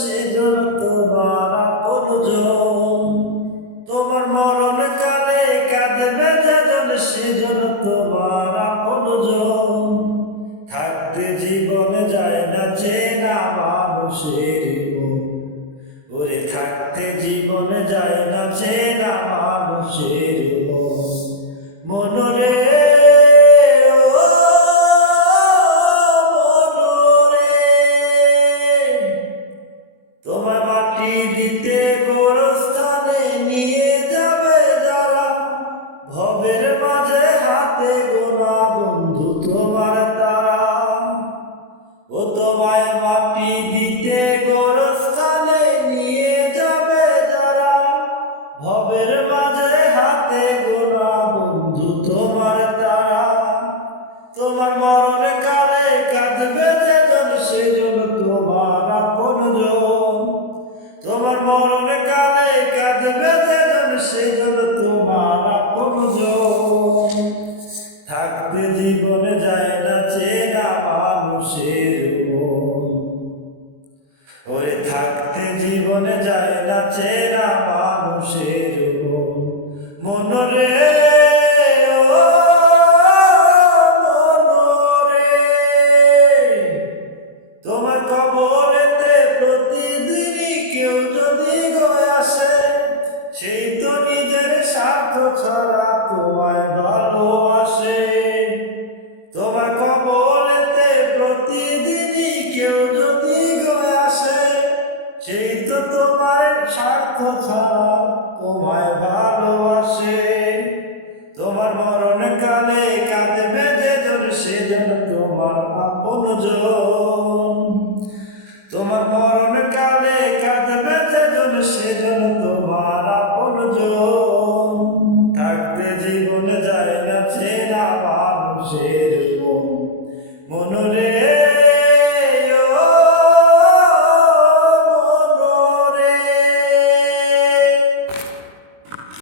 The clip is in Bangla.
সেজন তোমার আপনজন। তোমার মরণ কালে কাঁদবে যেজন সেজন তোমার আপনজন। থাকতে জীবনে যায় না চেনা মানুষের মন, ওরে থাকতে জীবনে যায় না চেনা মানুষের মন। মনরে তোমার মাটি দিতে গোরস্থানে নিয়ে যাবে যারা, ভবের মাঝে হাতে গোনা বন্ধু তোমার তারা। ও তোমায় মাটি দিতে গোরস্থানে নিয়ে যাবে যারা, ভবের মাঝে হাতে গোনা বন্ধু তোমার তারা। তোমার মরণ কালে কাঁদবে যেজন সেজন তোমার আপনজন। তোমার মরণ কালে কাঁদবে যেজন সেজন তোমার আপনজন। থাকতে জীবনে যায় না চেনা মানুষের মন, ওরে থাকতে জীবনে যায় না চেনা মানুষের মন। মনরে তোমার কবরেতে প্রতিদিনই কেউ যদি গয়ে আসে, সেই তো নিজের স্বার্থ ছাড়া তোমায় ভালোবাসে। তোমার কবরেতে প্রতিদিনই কেউ যদি গয়ে আসে, সেই তো তোমার স্বার্থ ছাড়া তোমায় ভালোবাসে। তোমার মরণ কালে কাঁদবে যেজন সেজন তোমার আপনজন। তোমার মরণ কালে কাঁদবে যেজন সেজন তোমার আপনজন। থাকতে জীবনে যায় না চেনা মানুষের মন, মনরে